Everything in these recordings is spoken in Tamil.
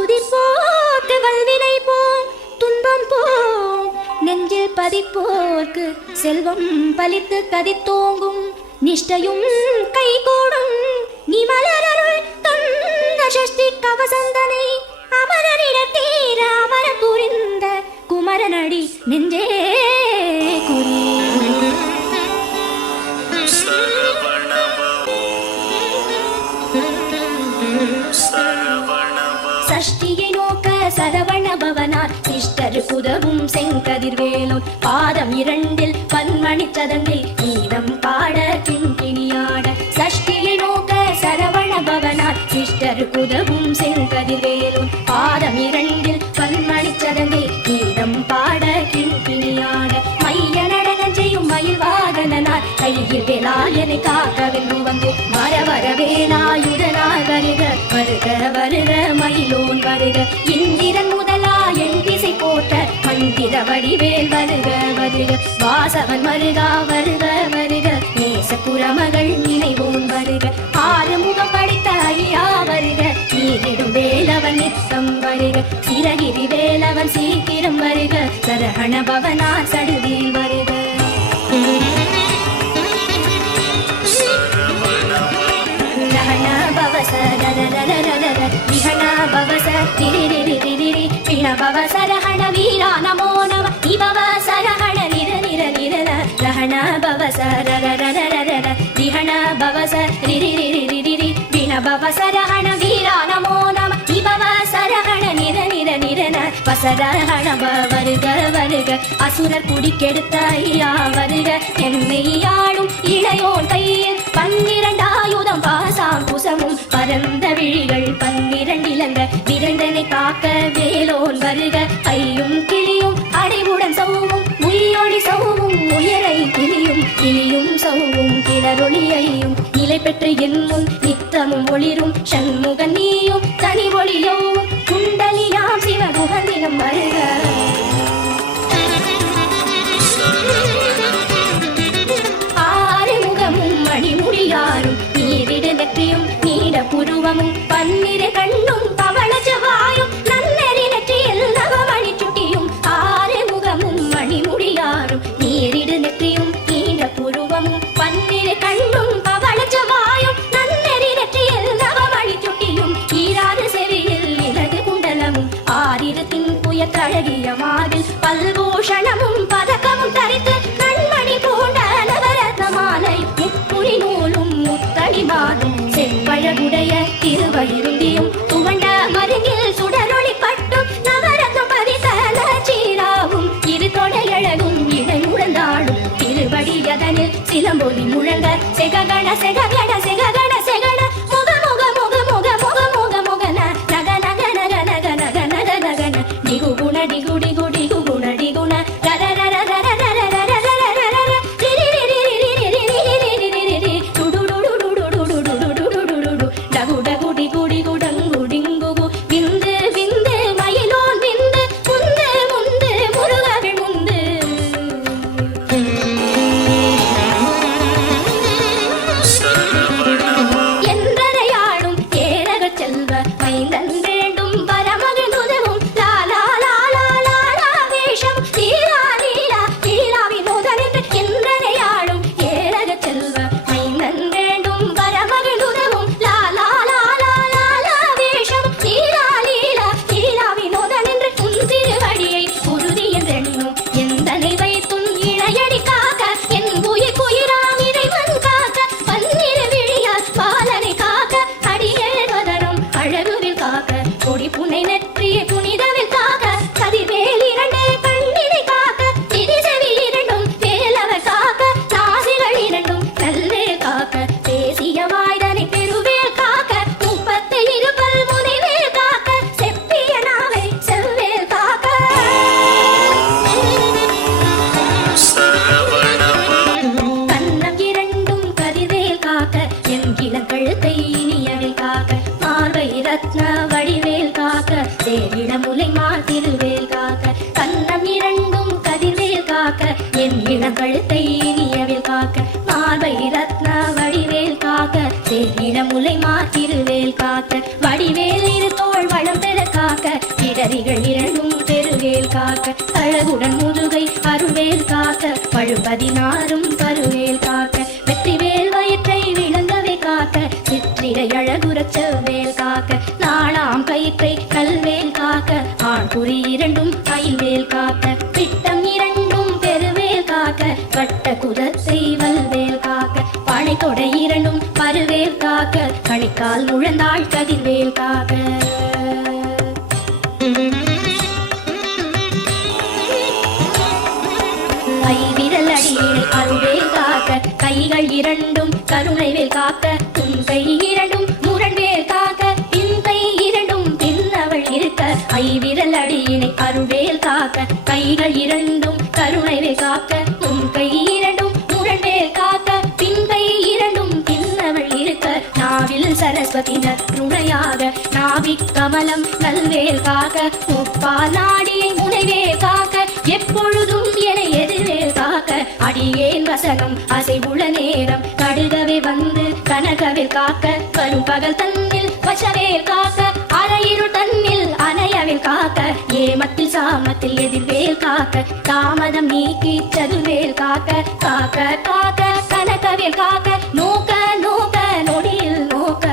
துதிப்போர்க்கு வல்வினை போம் துன்பம் போம் நெஞ்சில் பதிப்போர்க்கு செல்வம் பலித்து கதித்தோங்கும் நிஷ்டையும் கைகூடும் நீ மலரருள் தந்த சஷ்டி கவசந்தனை அமரனிடத்தீர அமர புரிந்த குமரனடி நெஞ்சே குறி சஷ்டியை நோக்க சரவண பவனார் சிஷ்டர் புதவும் செங்கதிர்வேலும் பாதம் இரண்டில் பன்மணி சதங்கில் கீதம் பாட கிண்கிணியாட சஷ்டியை நோக்க சரவண பவனார் சிஷ்டர் புதவும் செங்கதிர்வேலும் பாதம் இரண்டில் பன்மணி சதங்கில் கீதம் பாட கிண்கிணியாட மைய நடனம் செய்யும் மயில் வாகனார் கையில் வேலாயனை காக்கவென்று வந்து வர வர வேலாயுதனார் வருக வருக வருக மயிலோன் வருக இந்திரன் முதலா என் திசை போட்ட மந்திர வடிவேல் வருக வருக வாசவன் வருகா வருக வருக நேசபுரமகள் நினைவோன் வருக ஆறுமுகம் படித்த ஐயா வருக நீரிடும் வேலவன் நித்தம் வருக சிறகிரி வேலவன் சீக்கிரம் வருக சரஹண பவனார் சடுதியில் வருக பவசரஹண வீரா நமோ நம இபவசரஹண நிர நிர நிர ரஹண பவசரரரரரர விஹண பவச ரிரி ரிரி ரிரி ரி விண பவசரஹண வீரா நமோ நம இபவசரஹண நிர நிர நிரன பசரஹண வருக வருக அசுரர் குடிக்கெடுத்த ஐயா வருக என்னை ஆளும் இளையோன் கையில் 12 ஆயுதம் பாசாம் குசமும் பரந்த விழிகள் 12 இலங்க விரைந்தனை காக்க வேலோன் வருக ஐயும் கிளியும் அடைவுடன் சவுவும் உயிரொளி சவுவும் உயரை கிளியும் கிளியும் சவுவும் கிளரொளியையும் நிலை பெற்று என்னும் நித்தமும் ஒளிரும் சண்முகன் நீயும் தனி ஒளியோவும் குண்டலியாம் சிவகுகந்தினம் வருக மணிமுடியாரும் நீரிடு நெற்றியும் நீட புருவமும் 12 கண்ணும் பவள ஜவாயும் நன்னெறி நெற்றியில் நவமணி சுட்டியும் 6 முகமும் மணிமுடியாரும் நீரிடு நெற்றியும் நீட புருவமும் 12 கண்ணும் பவள ஜவாயும் நன்னெறி நெற்றியில் நவமணி சுட்டியும் ஈராறு செவியில் இலகு குண்டலமும் 6 தின் புயத்தழகிய மாவில் பல்பூஷணமும் பதக்கமும் தரித்து கண்மணி பூண்ட நவரத்ன மாலை முப்புரி நூலும் முத்தடிமாடும் செவ்வழகுடைய திருவயிருந்தியும் துவண்ட மருங்கில் சுடரொளி பட்டும் நவரத்னம் பதித்த நச்சீராவும் இரு தொடையழகும் இடை முழந்தாடும் திருவடியதனில் சிலம்பொலி முழங்க செககண செககண செககண செகண முக முக முக முக முக முக முகன நக நக நக நக நக நக நகன டிகு குண டிகு டிகு டிகு குண டிகுண ரர ரர ரர ரர ரர ரர ரர ரிரி ரிரி ரிரி ரிரி ரிரி ரிரி ரிரி டுடு டுடு டுடு டுடு டுடு டுடு டுடு டகு டகு டிகு டிகு டங்கு அழகுறச் செவ்வேல் காக்க நாளாம் கயிற்றை கல்வேல் காக்க ஆண்குறி இரண்டும் ஐவேல் காக்க பிட்டம் இரண்டும் பெருவேல் காக்க வட்ட குதத்தை வல்வேல் காக்க பனை கொடை இரண்டும் பருவேல் காக்க கணிக்கால் முழந்தாள் கதிர்வேல் காக்க கைவிரல் அடியினை அருள்வேல் காக்க கைகள் இரண்டும் கருணைவேல் காக்க துன்பை இரண்டும் முரண்வேல் காக்க பின்பை இரண்டும் பின்னவள் இருக்க ஐவிரல் அடியினை அருள்வேல் காக்க கைகள் இரண்டும் கருணைவேல் காக்க துன்பை இரண்டும் முரண்வேல் காக்க பின்பை இரண்டும் பின்னவள் இருக்க நாவில் சரஸ்வதி நற்றுணையாக நாவிக் கமலம் நல்வேல் காக்க முப்பா நாடியை முனைவேல் காக்க எப்பொழுதும் என எதிர்வேல் காக்க அடியேன் வசனம் அசைவுள்ள நேரம் கடுகவே வந்து கனகவேல் காக்க வரும் பகல் தன்னில் வசவேல் காக்க அரையிருள் தன்னில் அணையவேல் காக்க ஏமத்தில் சாமத்தில் எதிர்வேல் காக்க தாமதம் நீக்கி சதுவேல் காக்க காக்க காக்க கனகவேல் காக்க நோக்க நோக்க நொடியில் நோக்க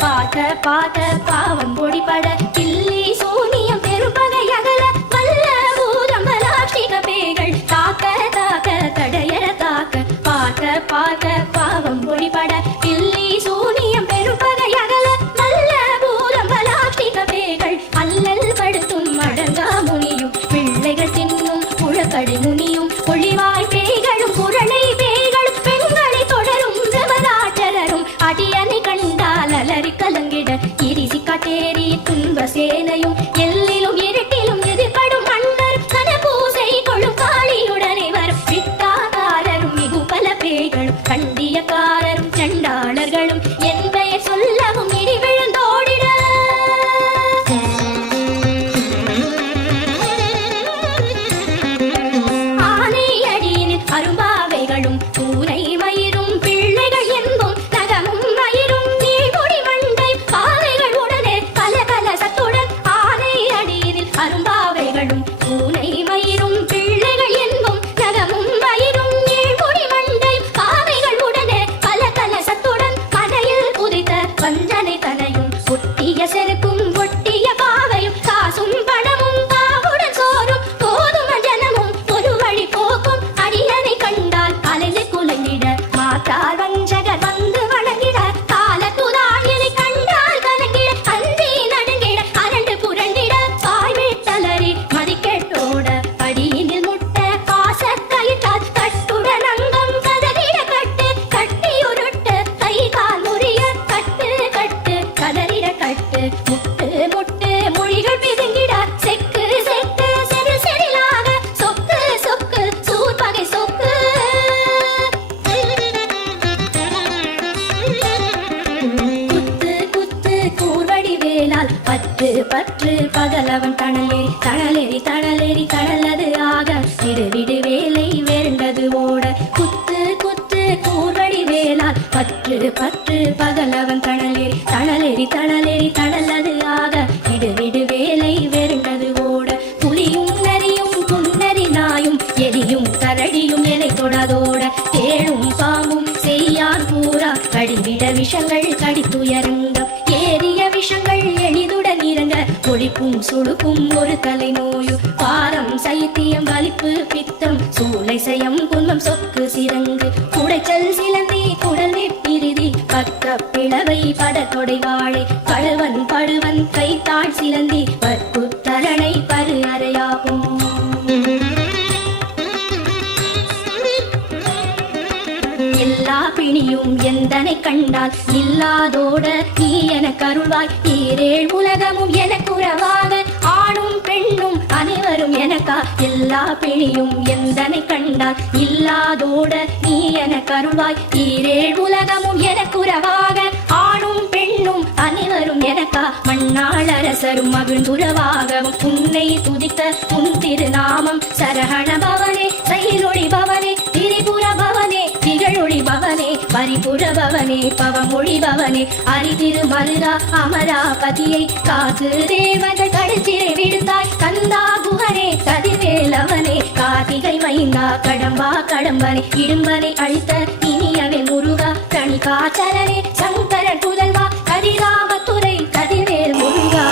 பாக்க பாக்க பாவம் பொடிபட கிள்ளி சூனியம் பெரும்பகை அகல வல்ல பூதம் பலாஷ்டிக பேய்கள் தாக்க தாக்க தடையற தாக்க பாக்க பாக்க பாவம் பொடிபட கிள்ளி சூனியம் பெரும்பகை அகல வல்ல பூதம் பலாஷ்டிக பேய்கள் அல்லல் படுத்தும் அடங்கா முனியும் பிள்ளைகள் தின்னும் புழக்கடை முனியும் பொழிவாய் பேய்களும் புரளை பேய்களும் பெண்களை தொடரும் ஜவராற்றரும் அடியனை கண்டால் அலறி கலங்கிட இரிசி காட்டேறி துன்ப சேனையும் எல்லிலும் இருட்டிலும் எதிர்படும் மன்னர் கனபூசை கொள்ளும் காளியுடனே வரும் விட்டாகாரரும் மிகு பல பேய்களும் கண்டியக்காரரும் சண்டாளர்களும் என் பெயர் சொல்லவும் இடி விழுந்தோடிட ஆனை அடியினில் அரும்பாவைகளும் பூனை மயிரும் பிள்ளைகள் என்பும் நகமும் மயிரும் நீள்முடி மண்டை பாவைகள் உடனே பல பல சத்துடன் ஆனை அடியினில் அரும்பாவைகளும் பூனை மயிரும் பிள்ளைகள் என்பும் நகமும் மயிரும் நீள்முடி மண்டை பாவைகள் உடனே பல பல சத்துடன் மனையில் குதித்த வஞ்சனை தனையும் ஒட்டிய செருக்கும் ஒட்டிய பாவையும் காசும் பணமும் பாவுடன் சோறும் கோதும ஜனமும் ஒரு வழி போக்கும் அடியனை கண்டால் அலைந்து குலைந்திட மாற்றார் வஞ்சகர் வந்து வணங்கிட காலத்துதாயனை கண்டால் கலங்கிட அஞ்சி நடுங்கிட அரண்டு புரண்டிட பாய் விட்டலறி மதிக்கெட்டோட அடியினில் முட்ட பாச கயிற்றால் கட்டுடன் அங்கம் கதறிட கட்டு கட்டியுருட்டு கை கால் முறிய கட்டு கட்டு கதறிட கட்டு முட்டு முட்டு மொழிகள் பிதுங்கிட செக்கு செக்கு செதில் செதிலாக சொக்கு சொக்கு சூர்பகை சொக்கு குத்து குத்து கூர்வடி வேலால் பற்று பற்று பகலவன் தணலேறி தணலேறி தணலேறி தணலது ஆக விடு வேலை வேண்டது ஓட குத்து குத்து கூர்வடி வேலால் பற்று பற்று பகலவன் தணலேறி தணலேறி தணலேறி தணலது ஆக விடு வேலை வேண்டது ஓட புலியும் நரியும் புன்னரி நாயும் எரியும் கரடியும் எனை தொடாதோட தேழும் பாம்பும் செய்யார் பூரா கடிவிட விஷங்கள் கடித்துயரங்கம் ஏறிய விஷங்கள் எளிதுடன் இறங்க ஒழிப்பும் சுழுக்கும் ஒரு தலை நோயும் பாரம் சைத்தியம் வலிப்பு பித்தம் சூளை சயம் குன்மம் சொக்கு சிறங்கு குடைச்சல் சிலந்தி குடல் பிரிதி பக்க பிளவை படத்தொடை வாழை கழுவன் பழுவன் கைத்தாள் சிலந்தி பற்குத்தரணை பரு அறையாகும் எல்லா பிணியும் எந்தனை கண்டால் இல்லாதோட நீ என கருள்வாய் ஈரேழ் உலகமும் எனக்குறவாக ஆணும் பெண்ணும் அனைவரும் எனக்கா எல்லா பிணியும் எந்தனை கண்டால் இல்லாதோட நீ என கருள்வாய் ஈரேழ் உலகமும் எனக்குறவாக ஆணும் பெண்ணும் அனைவரும் எனக்கா மண்ணாள் அரசரும் மகிழ்ந்துறவாகவும் உன்னை துதித்த உன் திருநாமம் சரஹண பவனே சைலொளி பவனே திரிபுர பவனே திகழொளி பவனே பரிபுர பவனே பவமொழி பவனே அரிதிரு மருகா அமராபதியை காத்து தேவர்கள் கடுச்சிறை விடுத்தாய் கந்தா குகனே கதிர்வே மைந்தா கடம்பா கடம்பனை இடும்பனை அழித்த இனியவே முருகா கணிகாச்சலனே சங்கரன் புதல்வா கதிராமத்துறை கதிர்வேல் முருகா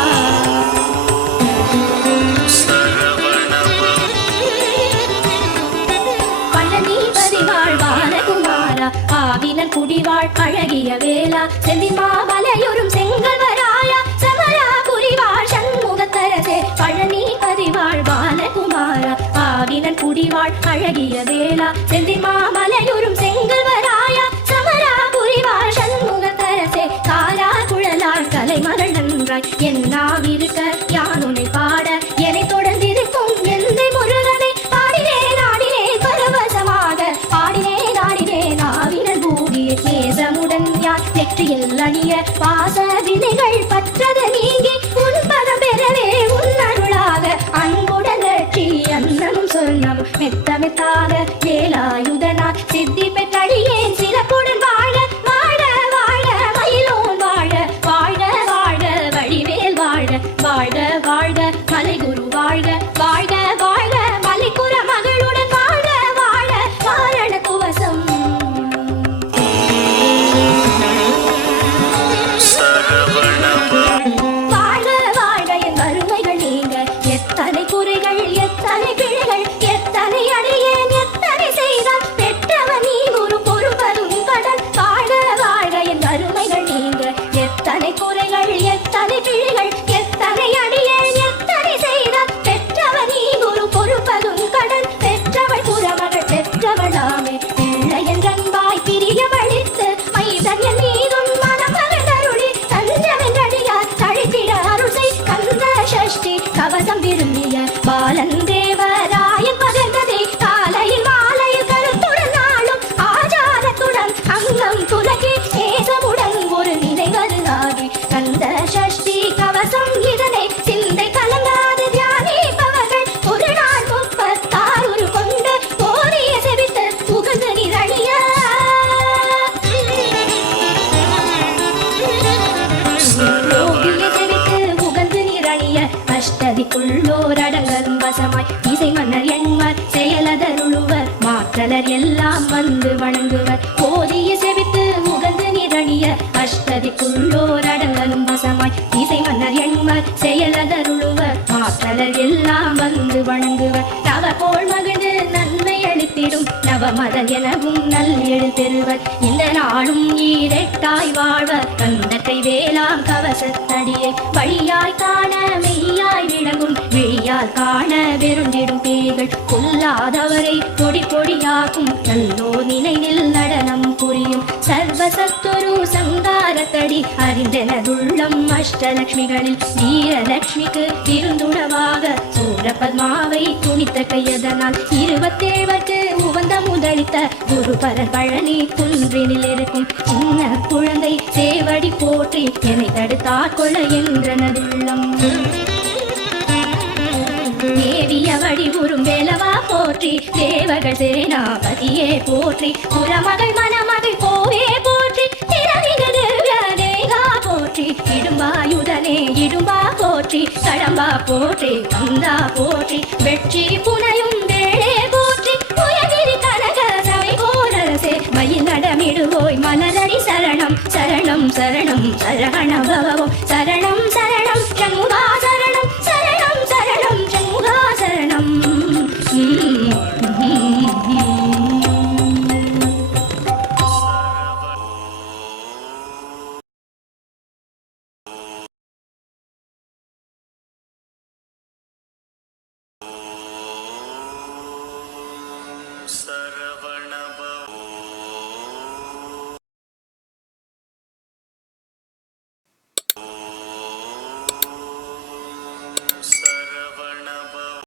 ஆவினன் குடிவாழ் அழகிய வேளா செந்திமா மலையொரும் செங்கல்வராயா சமரா புரிவாழ் சண்முகத்தரசே பழனி பதிவாழ் பாலகுமாரா ஆவினன் குடிவாழ் அழகிய வேளா செந்திமா மலையொரும் செங்கல்வராயா சமரா புரிவாழ் சண்முகத்தரசே காலா குழலார் கலைமகள் நன்றாய் என்னாவிருக்க யானுனை பாட என்னை தொடர்ந்திருக்கும் எந்தை முருகனை பாடினேன் ஆடினேன் பரவசமாக பாடினேன் ஆடினேன் ஆவினன் பூகிய நேசமுடன் யார் நெற்றியில் அணிய பாச வினைகள் பற்றது நீங்கி உன் பதம் பெறவே உன் அருளாக அன்புடன் லட்சி அன்னமும் சொன்னம் மெத்த மெத்தாக வேலாயுதனார் சித்தி பெற்றடியேன் சிறப்புடன் வாழ வாழ வாழ மயிலோன் வாழ வாழ வாழ வடிவேல் வாழ வாழ வாழ்க மலைகுரு வாழ்க வாழ்க வாழ்க மலைக்குற மகளுடன் வாழ வாழ வாழ துவசம் வாழ வாழ என் வறுமைகள் நீங்க எத்தனை குறைகள் எத்தனை பிழைகள் எத்தனை அடியேன் எத்தனை செய்தால் பெற்றவன் நீ ஒரு பொறுப்பதும் கடன் வாழ வாழ என் வறுமைகள் நீங்க எத்தனை குறைகள் எத்தனை பிழைகள் எத்தனை அடியேன் எத்தனை செய்தால் பெற்றவன் நீ ஒரு பொறுப்பதும் கடன் பெற்றவள் புறமகள் பெற்றவளாமே பிள்ளை என்றன்பாய் பிரியவழித்து மைதன் என் மீதும் மனம் மகந்தருளி தஞ்சவென்றடியார் தழித்திட அருசை கந்த சஷ்டி கவசம் விரும்பிய பாலன் தேவராயன் பகர்ந்ததே காலையில் மாலையில் கருத்துடன் நாளும் ஆச்சாரத்துடன் அங்கம் துலகி நேசமுடன் ஒரு நினைவது ஆகி கந்த சஷ்டி கவசம் இதனை சிந்தை கலங்காது தியானிப்பவர்கள் ஒரு நாள் 36 கொண்டு கோரிய செவித்து புகழ்ந்து நிரழிய புகழ்ந்து நிரழிய அஷ்டதிக்குள்ளோர் அடங்கரும் வசமாய் இசை மன்னர் எண்மர் செயலதருளுவர் மாற்றலர் எல்லாம் வந்து வணங்குவர் போதிய செவித்து உகந்து நிரழிய அஷ்டதிக்குள்ளோர் அடங்கலும் வசமாய் இசை மன்னர் எண்மர் செயலதருளுவர் மாற்றலர் எல்லாம் வந்து வணங்குவர் நவ போல் மகிழ்ந்து நன்மை அளித்திடும் நவமதல் எனவும் நல் எழுத்தெருவர் இந்த நாளும் ஈரெட்டாய் வாழ்வர் கந்தத்தை வேளாம் கவசத்தடியை வழியாய் காண மெய்யாய் விளங்கும் விழியால் காண வெருண்டிடும் பேய்கள் கொல்லாதவரை பொடி பொடியாக்கும் நல்லோ நினைவில் நடனம் புரியும் சர்வசத்துரு சங்காரத்தடி அறிந்தனதுள்ளம் அஷ்டலட்சுமிகளில் வீரலட்சுமிக்கு இருந்துணவாக சூரபத்மாவை துணித்த கையதனால் 27 உவந்த முதலித்த குருபரன் பழனி குன்றினில் இருக்கும் சின்ன குழந்தை சேவடி போற்றி என்னை தடுத்தாட்கொள்ள என்றனதுள்ளம் தேவிய வடிவுறும் வேலவா போற்றி தேவர்கள் சேனாபதியே போற்றி புறமகள் மணமகள் போவே போற்றி திறமிகு தேவா போற்றி இடும்பாயுதனே இடும்பா போற்றி கடம்பா போற்றி கந்தா போற்றி வெற்றி புனையும் வேளே போற்றி புயகிரி கனக சபை கோரரசே மயில் நடமிடுவோய் மலரடி சரணம் சரணம் சரணம் சரவண பவம் சரணம் சரணம் சண்முகா சரணம் சரணம் சரணம் சண்முகா சரணம் சரணம்